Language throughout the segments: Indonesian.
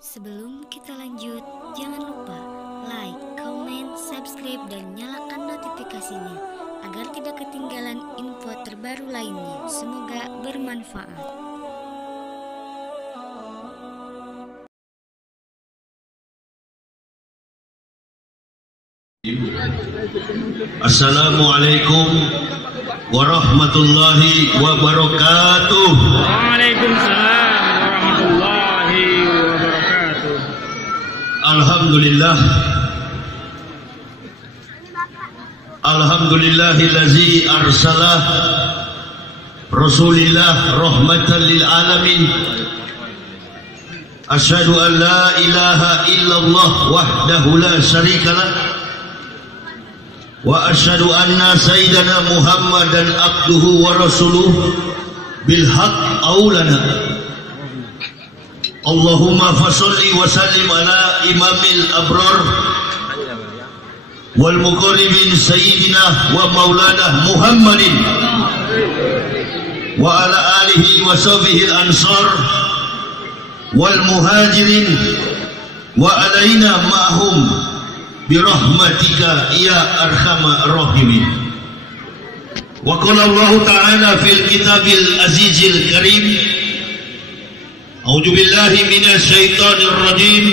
Sebelum kita lanjut, jangan lupa like, comment, subscribe, dan nyalakan notifikasinya agar tidak ketinggalan info terbaru lainnya. Semoga bermanfaat. Assalamualaikum warahmatullahi wabarakatuh. Waalaikumsalam warahmatullahi wabarakatuh. Alhamdulillah. Alhamdulillahillazi arsalah Rasulillah rahmatan lil alamin. Asyhadu an la ilaha illallah wahdahu la syarikalah wa asyhadu anna sayyidana Muhammadan abduhu wa rasuluh bil haqq aulana. Allahumma fasalli wa sallim ala imamil abrar wal muqarribin sayyidina wa maulana Muhammadin wa ala alihi wa sahbihi al ansar wal muhajirin wa alaina ma'hum birahmatika ya arhamar rahimin. Wa qala Allah ta'ala fil kitabil azizil karim, a'udzu billahi minasy syaithanir rajim,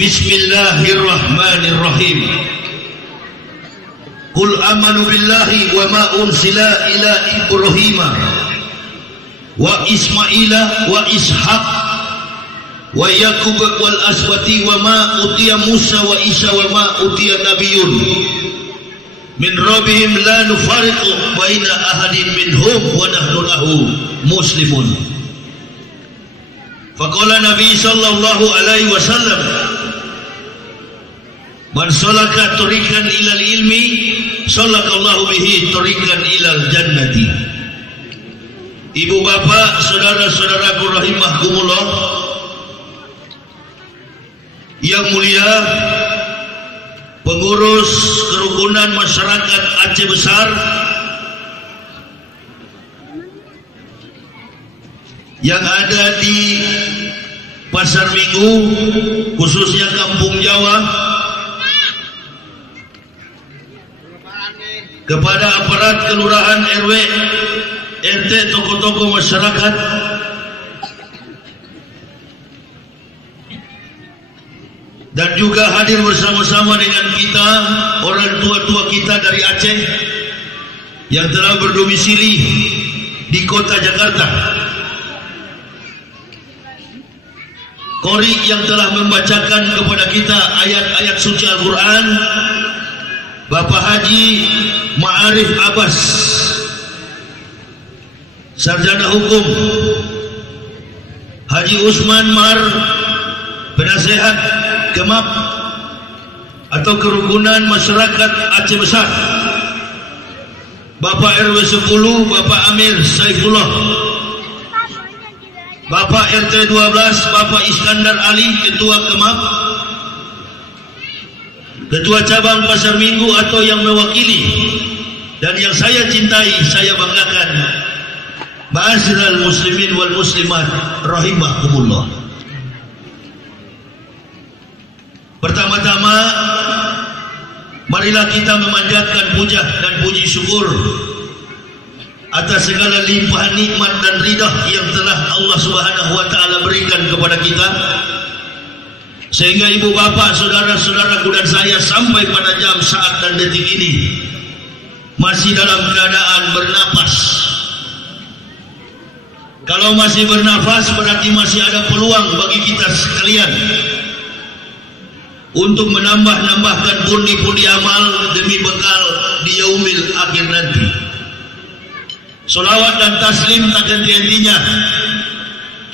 bismillahirrahmanirrahim. Qul amanu billahi wa ma ursila ila ibrahima wa ismaila wa ishaq wa Yaqub wal aswati wa ma utiya Musa wa Isa wa ma utiya nabiyun min rabbihim la nufariqu baina ahadin minhum wa nahnu lahu muslimun. Faqala Nabi sallallahu alaihi wasallam, man salaka tariqan ilal ilmi salakallahu bihi tariqan ilal jannati. Ibu bapak, saudara-saudaraku rahimahkumullah yang mulia, pengurus kerukunan masyarakat Aceh Besar yang ada di Pasar Minggu, khususnya Kampung Jawa, kepada aparat kelurahan, RW, RT, tokoh-tokoh masyarakat, dan juga hadir bersama-sama dengan kita orang tua-tua kita dari Aceh yang telah berdomisili di kota Jakarta, qori yang telah membacakan kepada kita ayat-ayat suci Al-Quran, Bapak Haji Ma'arif Abbas, sarjana hukum, Haji Usman Mar, penasehat Kemap atau kerukunan masyarakat Aceh Besar, Bapak RW 10 Bapak Amir Saifullah, Bapak RT 12 Bapak Iskandar Ali, Ketua Kemap, Ketua Cabang Pasar Minggu atau yang mewakili dan yang saya cintai, saya banggakan, ma'asyiral muslimin wal muslimat rahimakumullah. Pertama-tama, marilah kita memanjatkan puja dan puji syukur atas segala limpahan nikmat dan ridha yang telah Allah Subhanahu wa taala berikan kepada kita, sehingga ibu bapak, saudara-saudaraku dan saya sampai pada jam, saat dan detik ini masih dalam keadaan bernapas. Kalau masih bernafas berarti masih ada peluang bagi kita sekalian untuk menambahkan pundi-pundi amal demi bekal di yaumil akhir nanti. Salawat dan taslim tak henti-hentinya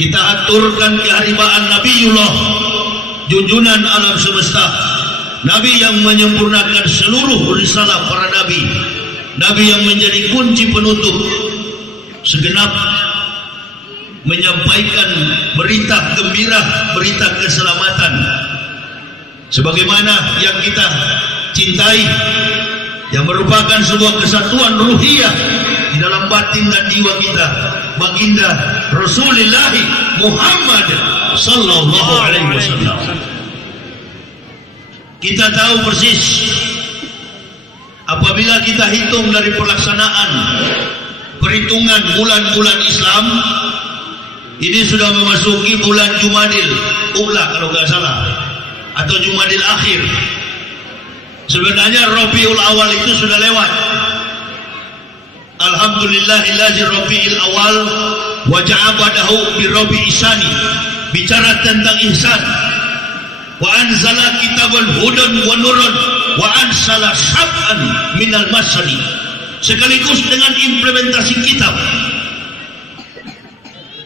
kita aturkan keharibaan Nabiullah, junjunan alam semesta, Nabi yang menyempurnakan seluruh risalah para nabi, Nabi yang menjadi kunci penutup segenap menyampaikan berita gembira, berita keselamatan, sebagaimana yang kita cintai, yang merupakan sebuah kesatuan ruhiyah di dalam batin dan jiwa kita, baginda Rasulullah Muhammad sallallahu alaihi wasallam. Kita tahu persis apabila kita hitung dari pelaksanaan perhitungan bulan-bulan Islam, ini sudah memasuki bulan Jumadil Ula kalau nggak salah, atau Jumadil Akhir. Sebenarnya Rabiul Awal itu sudah lewat. Alhamdulillahillazi Rabiul Awal wa ja'abadahu bi Rabi Isani. Bicara tentang ihsan. Wa anzala kitabal hudan wa nurun wa ansala sab'an minal masani. Sekaligus dengan implementasi kitab.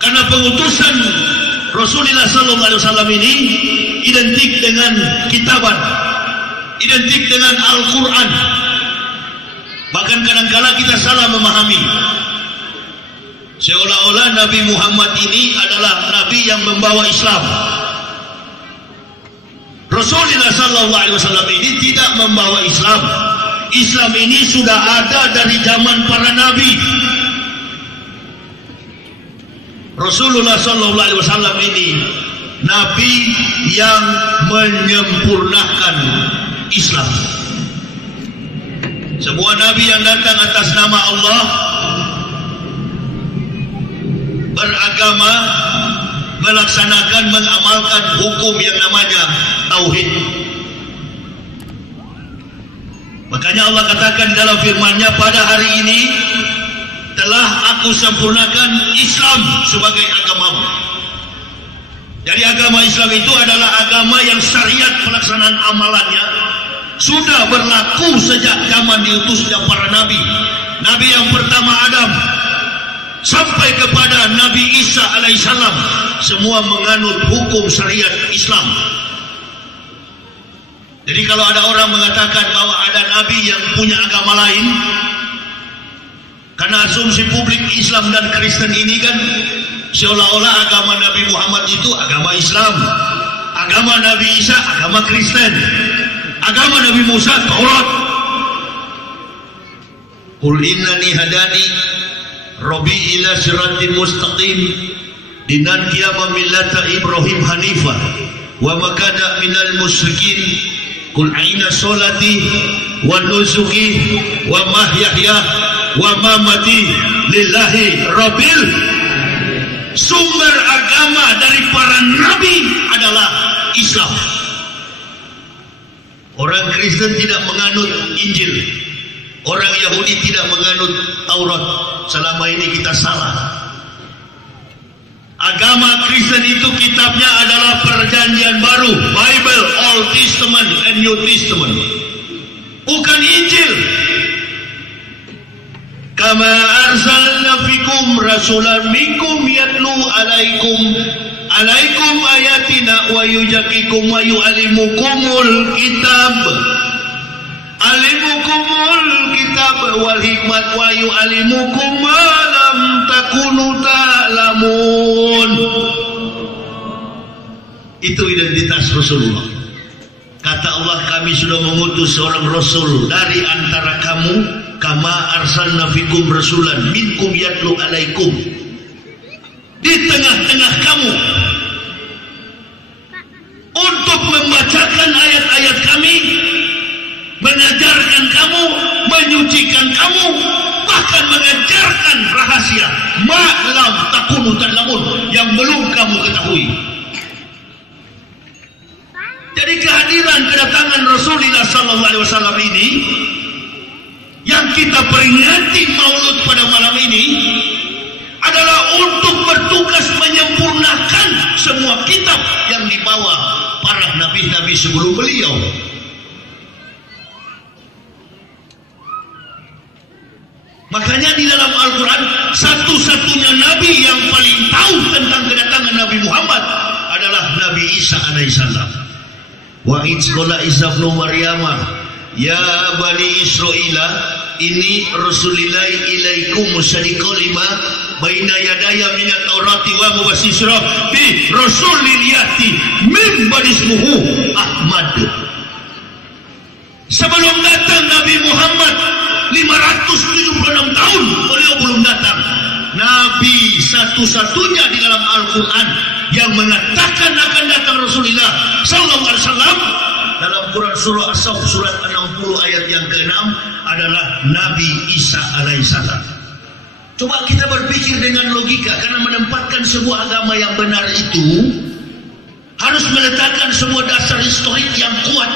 Karena pengutusan Rasulullah SAW ini identik dengan kitaban, identik dengan Al-Quran. Bahkan kadang-kala kita salah memahami, seolah-olah Nabi Muhammad ini adalah Nabi yang membawa Islam. Rasulullah SAW ini tidak membawa Islam. Islam ini sudah ada dari zaman para Nabi. Rasulullah SAW ini Nabi yang menyempurnakan Islam. Semua Nabi yang datang atas nama Allah beragama, melaksanakan, mengamalkan hukum yang namanya Tauhid. Makanya Allah katakan dalam firman-Nya, pada hari ini telah aku sempurnakan Islam sebagai agamamu. Jadi agama Islam itu adalah agama yang syariat pelaksanaan amalannya sudah berlaku sejak zaman diutusnya para nabi. Nabi yang pertama Adam sampai kepada Nabi Isa alaihissalam, semua menganut hukum syariat Islam. Jadi kalau ada orang mengatakan bahwa ada nabi yang punya agama lain, karena asumsi publik Islam dan Kristen ini kan seolah-olah agama Nabi Muhammad itu agama Islam, agama Nabi Isa agama Kristen, agama Nabi Musa Taurat. Qul innani hadani Rabbi ila siratin mustaqim dinan qiyamah millata Ibrahim hanifah wa makana minal musyrikin. Qul aina sholati wa nusuki wa mahyaya wa mamati lillahi rabbil. Sumber agama dari para nabi adalah Islam. Orang Kristen tidak menganut Injil, orang Yahudi tidak menganut Taurat. Selama ini kita salah. Agama Kristen itu kitabnya adalah Perjanjian Baru, Bible, Old Testament and New Testament, bukan Injil. Kama arsalna fikum rasulan minkum yatlu alaikum ayatina wa yuzakikum wa yu'allimukumul kitab wal hikmat wa yu'allimukum ma lam takunu ta'lamun. Itu identitas Rasulullah. Kata Allah, kami sudah mengutus seorang Rasul dari antara kamu, kama arsalna fikum rasulan minkum yatlu alaikum, di tengah-tengah kamu, untuk membacakan ayat-ayat kami, mengajarkan kamu, menyucikan kamu, bahkan mengajarkan rahasia ma'lam takunu ta'lamun, yang belum kamu ketahui. Jadi kehadiran kedatangan Rasulullah SAW ini, yang kita peringati Maulud pada malam ini, adalah untuk bertugas menyempurnakan semua kitab yang dibawa para nabi-nabi sebelum beliau. Makanya di dalam Al-Quran, satu-satunya nabi yang paling tahu tentang kedatangan Nabi Muhammad adalah Nabi Isa alaihissalam. Wa idzqala Isa ibnu Maryam ya bani Israila ini Rasulillah ilaikum musaddiqan lima baina yadaya minat taurati wa mubasyshiran bi rasulin yati min bani ismuhu Ahmad. Sebelum datang Nabi Muhammad 576 tahun beliau belum datang. Nabi satu-satunya di dalam Al-Quran yang mengatakan akan datang Rasulullah sallallahu alaihi wasallam dalam Quran surah As-Saff surat 60 ayat yang ke-6 adalah Nabi Isa alaihissalam. Coba kita berpikir dengan logika, karena menempatkan sebuah agama yang benar itu harus meletakkan sebuah dasar historik yang kuat,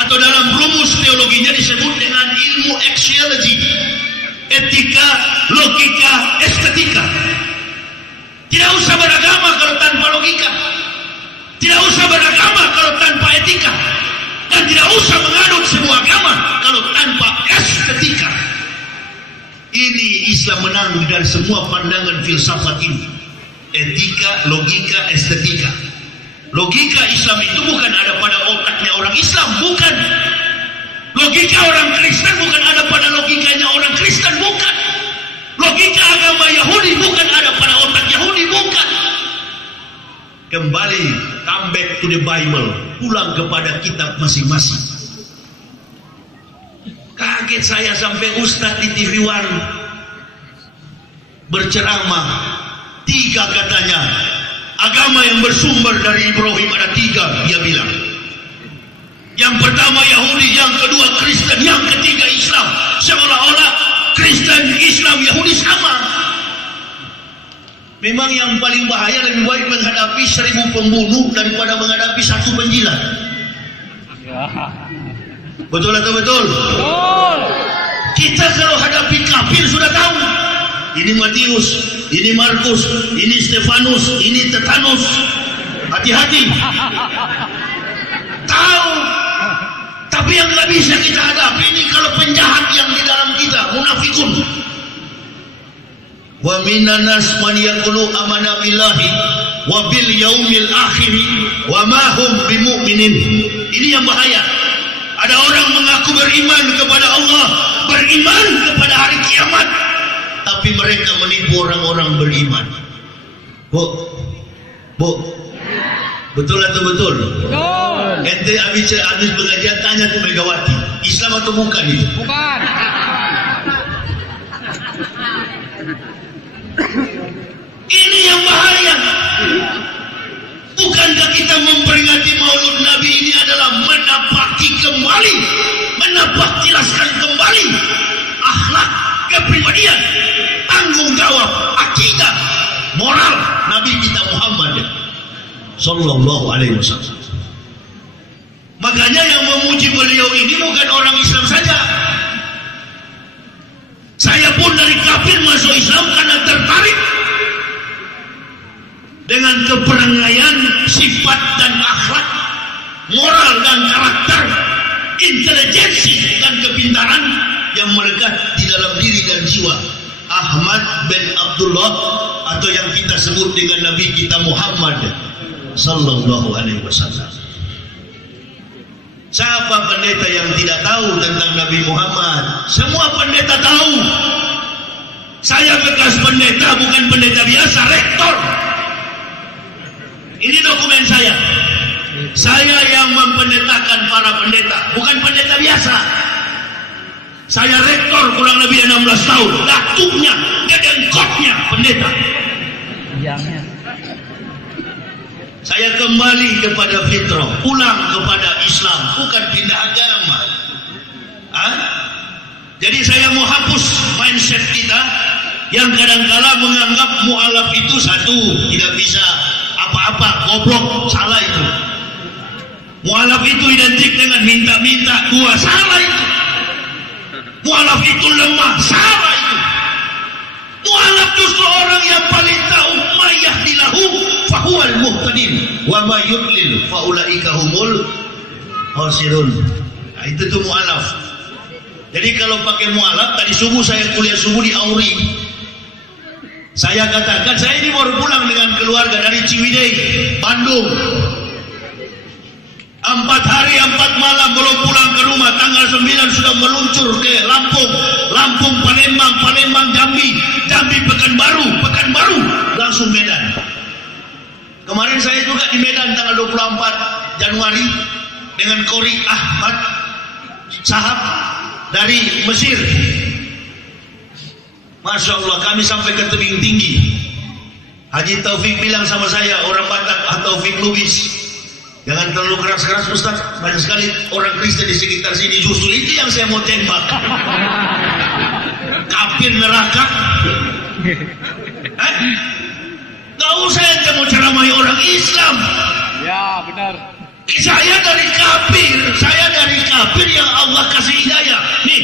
atau dalam rumus teologinya disebut dengan ilmu axiology, etika, logika, estetika. Tidak usah beragama kalau tanpa logika, tidak usah beragama kalau tanpa etika, dan tidak usah menganut sebuah agama kalau tanpa estetika. Ini Islam menang dari semua pandangan filsafat ini. Etika, logika, estetika. Logika Islam itu bukan ada pada otaknya orang Islam, bukan. Logika orang Kristen bukan ada pada logikanya orang Kristen, bukan. Logika agama Yahudi bukan ada pada otak Yahudi, bukan. Kembali, come back to the Bible, pulang kepada kitab masing-masing. Kaget saya sampai Ustadz di TV One berceramah, 3 katanya agama yang bersumber dari Ibrahim ada 3, dia bilang. Yang pertama Yahudi, yang kedua Kristen, yang ketiga Islam. Seolah-olah Kristen, Islam, Yahudi sama. Memang yang paling bahaya, lebih baik menghadapi 1000 pembunuh daripada menghadapi 1 penjilat. Betul atau betul? Kita kalau hadapi kafir sudah tahu. Ini Matius, ini Markus, ini Stefanus, ini Tetanus. Hati-hati. Tahu. Tapi yang nggak bisa kita hadapi ini kalau penjahat yang di dalam kita, munafikun. Wa minan nas man yaqulu amanna billahi wa bil yaumil akhir wa ma hum bimu'minin. Ini yang bahaya. Ada orang mengaku beriman kepada Allah, beriman kepada hari kiamat, tapi mereka menipu orang-orang beriman. Bu, betul atau betul? Ente habis pengajian tanya ke Megawati, Islam atau bukan itu? Bukan. Ini yang bahaya. Bukankah kita memperingati Maulud Nabi ini adalah menapaki kembali, menapaktilaskan kembali akhlak, kepribadian, tanggung jawab, akidah, moral Nabi kita Muhammad sallallahu alaihi wasallam. Makanya yang memuji beliau ini bukan orang Islam saja. Saya pun dari kafir masuk Islam karena tertarik dengan keperangaian sifat dan akhlak, moral dan karakter, intelijensi dan kepintaran yang melekat di dalam diri dan jiwa Ahmad bin Abdullah, atau yang kita sebut dengan Nabi kita Muhammad sallallahu alaihi wasallam. Siapa pendeta yang tidak tahu tentang Nabi Muhammad? Semua pendeta tahu. Saya bekas pendeta, bukan pendeta biasa, rektor. Ini dokumen saya. Saya yang mempendetakan para pendeta, bukan pendeta biasa. Saya rektor kurang lebih 16 tahun. Datuknya, gedengkotnya pendeta. Saya kembali kepada fitrah, pulang kepada Islam, bukan pindah agama. Jadi saya mau hapus mindset kita yang kadang-kala menganggap mu'alaf itu satu, tidak bisa apa-apa, goblok, salah itu. Mu'alaf itu identik dengan minta-minta, 2, salah itu. Mu'alaf itu lemah, salah itu. Mu'alaf justru orang yang paling tahu mayyahdilahu fahuwal muhtadin wa ma yudlil faulaika humul khasirun. Nah, itu tuh mu'alaf. Jadi kalau pakai mu'alaf, tadi subuh saya kuliah subuh di Auri. Saya katakan, saya ini baru pulang dengan keluarga dari Ciwidey, Bandung. 4 hari 4 malam belum pulang ke rumah. Tanggal 9 sudah meluncur ke Lampung, Lampung Palembang, Palembang Jambi, Jambi Pekanbaru, langsung Medan. Kemarin saya juga di Medan tanggal 24 Januari dengan Qori Ahmad Sahab dari Mesir. Masya Allah, kami sampai ke tebing tinggi. Haji Taufik bilang sama saya, orang Batak, Taufik Lubis, jangan terlalu keras-keras Ustaz, banyak sekali orang Kristen di sekitar sini. Justru itu yang saya mau tembak. Kafir neraka. Gak usah ente mau ceramahi orang Islam. Ya, benar. Saya dari kafir yang Allah kasih hidayah. Nih,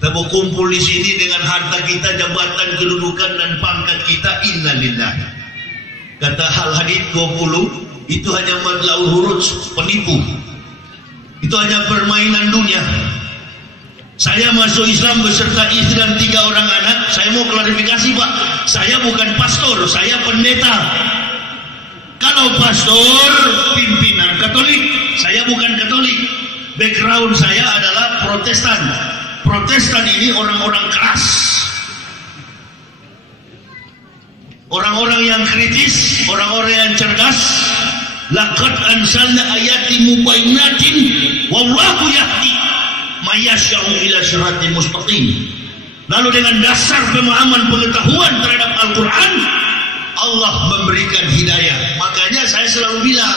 kita mau kumpul di sini dengan harta kita, jabatan, kedudukan dan pangkat kita. Innalillah. Kata Al-Hadid 20, itu hanya madlaul huruj, penipu. Itu hanya permainan dunia. Saya masuk Islam beserta istri dan 3 orang anak. Saya mau klarifikasi, Pak. Saya bukan pastor, saya pendeta. Kalau pastor, pimpinan Katolik. Saya bukan Katolik. Background saya adalah Protestan. Protestan ini orang-orang keras, orang-orang yang kritis, orang-orang yang cerdas. Laqad anzalna ayatin mubayyinatin wallahu yahdi may yasha'u ila siratin mustaqim. Lalu dengan dasar pemahaman pengetahuan terhadap Al-Quran, Allah memberikan hidayah. Makanya saya selalu bilang,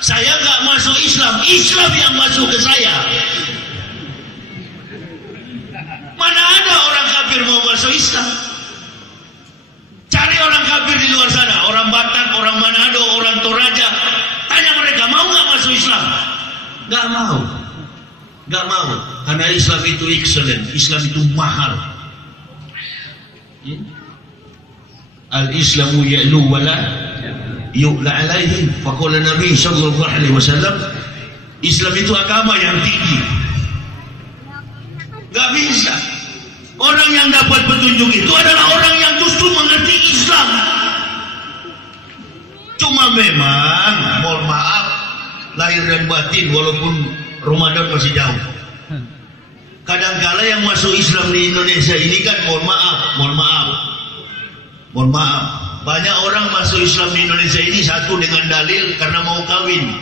saya nggak masuk Islam, Islam yang masuk ke saya. Mana ada orang kafir mau masuk Islam? Cari orang kafir di luar sana, orang Batak, orang Manado, orang Toraja. Tanya mereka, mau nggak masuk Islam? Nggak mau. Nggak mau. Karena Islam itu excellent, Islam itu mahal. Al-Islamu ya'lu wa la yu'la alaihi. Faqala Nabi sallallahu alaihi wasallam, Islam itu agama yang tinggi. Gak bisa. Orang yang dapat petunjuk itu adalah orang yang justru mengerti Islam. Cuma memang, mohon maaf, lahir dan batin walaupun Ramadan masih jauh. Kadangkala yang masuk Islam di Indonesia ini kan mohon maaf, banyak orang masuk Islam di Indonesia ini satu dengan dalil karena mau kawin.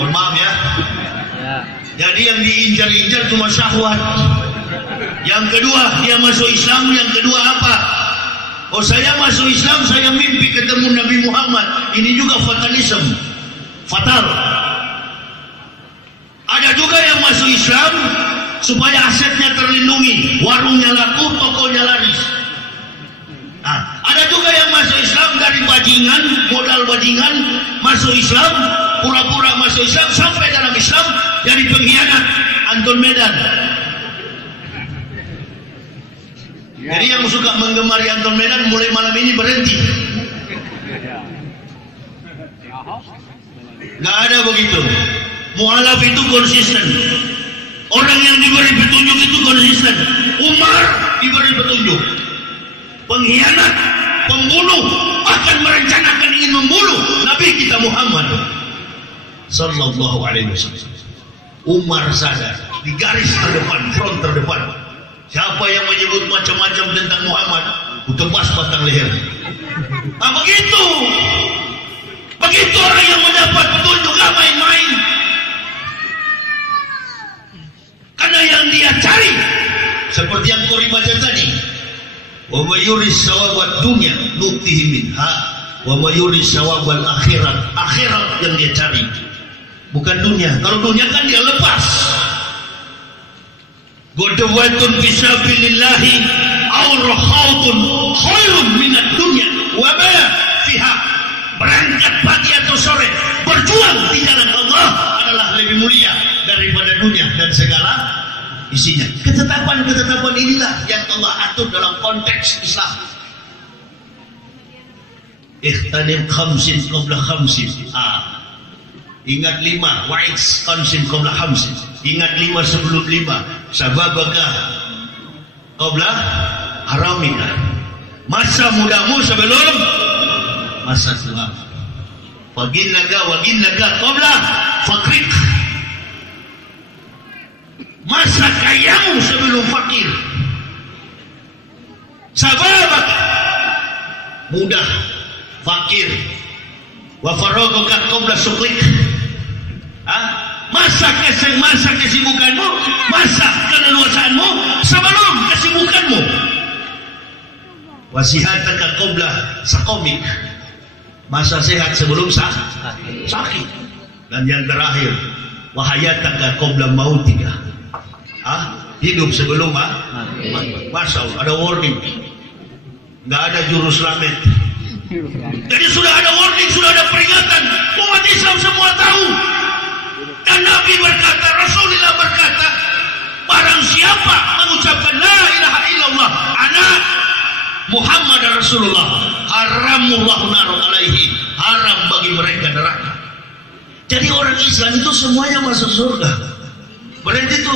Mohon maaf ya. Jadi yang diincar-incar cuma syahwat. Yang kedua, dia masuk Islam, yang kedua apa? Oh, saya masuk Islam, saya mimpi ketemu Nabi Muhammad. Ini juga fatalism. Fatal. Ada juga yang masuk Islam supaya asetnya terlindungi, warungnya laku, tokonya laris. Nah, ada juga yang masuk Islam dari bajingan, modal bajingan, masuk Islam, pura-pura masuk Islam, sampai dalam Islam jadi pengkhianat, Anton Medan. Jadi yang suka menggemari Anton Medan mulai malam ini berhenti. Gak ada begitu. Mu'alaf itu konsisten. Orang yang diberi petunjuk itu konsisten. Umar diberi petunjuk. Pengkhianat, pembunuh, bahkan merencanakan ingin membunuh Nabi kita Muhammad sallallahu alaihi wasallam. Umar saja di garis terdepan, front terdepan. Siapa yang menyebut macam-macam tentang Muhammad, tebas batang leher. Nah, begitu orang yang mendapat petunjuk, gak main-main. Karena yang dia cari, seperti yang kau baca tadi, wa may yuris sawabad dunya nuktihi minha wa may yuris sawabal akhirat. Akhirat yang dia cari, bukan dunia. Kalau dunia kan dia lepas. Godawatun fisabilillahi aw rahautun khairun minad dunya wa ma fiha. Berangkat pagi atau sore berjuang di jalan Allah adalah lebih mulia daripada dunia dan segala isinya. Ketetapan-ketetapan inilah yang Allah atur dalam konteks Islam. Ikhtanim khamsin qabla khamsin. Ingat 5, wa'iz khamsin qabla khamsin. Ingat 5 sebelum 5. Sababaka qabla haramika. Masa mudamu sebelum masa tua. Waginnaka qabla fakrik. Masa kayamu sebelum fakir. Sababak mudah, fakir. Wa faragaka qabla sukrik. Masa kesibukanmu, masa keleluasaanmu sebelum kesibukan Wasihataka qabla saqamik, masa sehat sebelum sakit. Dan yang terakhir, wahayataka qabla mautika, hidup sebelum mati. Masya Allah, ada warning, nggak ada juru selamat. Jadi sudah ada warning, sudah ada peringatan. Umat Islam semua tahu. Dan Nabi berkata, Rasulullah berkata, barang siapa mengucapkan la ilaha illallah ana Muhammad Rasulullah, haramullahu naru alaihi, haram bagi mereka neraka. Jadi orang Islam itu semuanya masuk surga. Berarti itu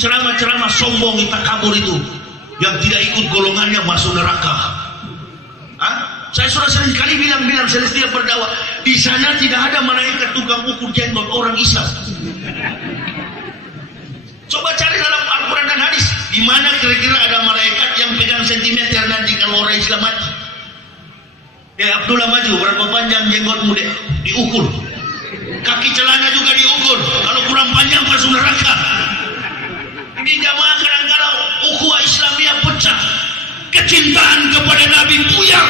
ceramah-ceramah sombong, takabur itu, yang tidak ikut golongannya masuk neraka. Saya sudah sering kali bilang saya setiap berdakwah, di sana tidak ada malaikat tukang ukur jenggot orang Islam. Coba cari dalam Al-Quran dan hadis, di mana kira-kira ada malaikat yang pegang sentimeter nanti kalau orang Islam mati. Ya Abdullah maju, berapa panjang jenggotmu deh, diukur. Kaki celana juga diukur, kalau kurang panjang masuk neraka. Ini jamaah kadang-kadang ukhuwah Islamiyah pecah, kecintaan kepada Nabi buyar.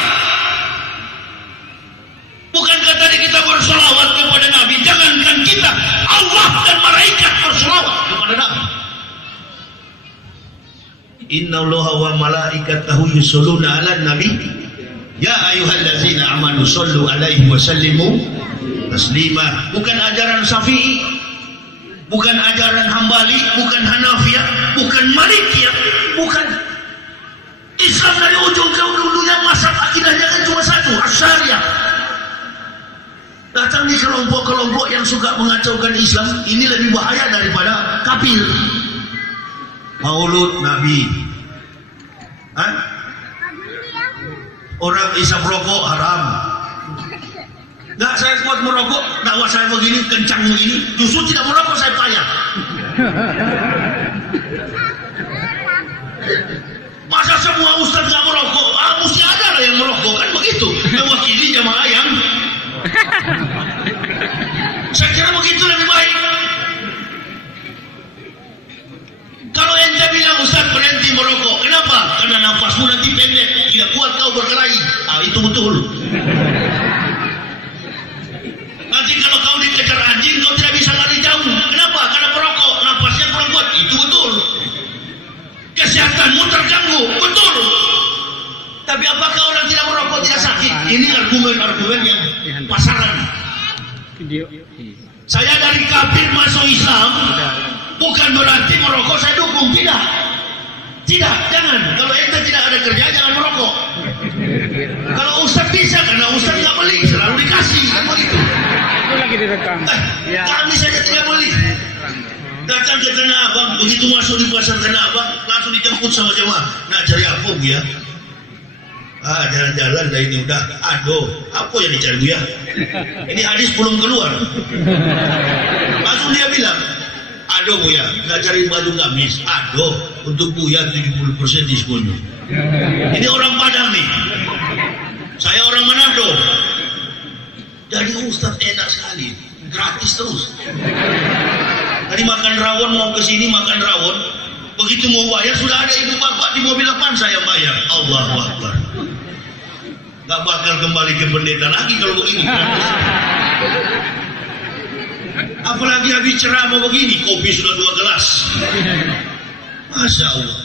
Bukankah tadi kita bersolawat kepada Nabi? Jangankan kita, Allah dan malaikat bersolawat kepada Nabi. Inna Allaha wa malaikatahu yusholluna ala nabi ya ayyuhallazina amanu shollu alaihi wa sallimu taslima. Bukan ajaran Syafi'i, bukan ajaran Hambali, bukan Hanafiyah, bukan Malikiyah, bukan. Islam dari ujung ke ujungnya mazhab akidahnya kan cuma satu, Asy'ariyah. Datang di kelompok-kelompok yang suka mengacaukan Islam, ini lebih bahaya daripada kafir. Maulud Nabi, orang isap rokok haram. Nggak, saya kuat merokok, dakwah saya begini, kencang begini, justru tidak merokok saya payah. Masa semua ustaz nggak merokok? Mesti ada lah yang merokok, kan begitu. Mewakili jamaah yang saya kira begitu lebih baik. Kalau ente bilang ustaz berhenti merokok, kenapa? Karena nafasmu nanti pendek, tidak kuat kau berkelahi. Itu betul. Nanti kalau kau dikejar anjing, kau tidak bisa lari jauh. Kenapa? Karena merokok, nafasnya kurang kuat. Itu betul. Kesehatanmu terganggu, betul. Tapi apakah orang tidak merokok tidak sakit? Ini argumen-argumen yang pasaran. Saya dari kafir masuk Islam, bukan berarti merokok saya dukung, tidak. Tidak, jangan. Kalau ente tidak ada kerja, jangan merokok. Kalau ustaz bisa, karena ustaz nggak beli, selalu dikasih, kan begitu. Itu lagi direkam. Kami saja tidak beli. Datang ke Tanah Abang, begitu masuk di pasar Tanah Abang, langsung dijemput sama jemaah. Nak cari apa Bu ya? Jalan-jalan dah ini udah. Aduh, apa yang dicari Bu ya? Ini hadis belum keluar. Langsung dia bilang, aduh Bu ya, nggak cari baju gamis. Aduh, untuk Bu ya 70% diskon. Ini orang Padang nih. Saya orang Manado. Jadi Ustaz enak sekali, gratis terus. Tadi makan rawon mau ke sini makan rawon, begitu mau bayar sudah ada ibu bapak di mobil depan saya bayar. Allahu Akbar. Gak bakal kembali ke pendeta lagi kalau begini. Apalagi habis ceramah begini, kopi sudah 2 gelas. Masya Allah.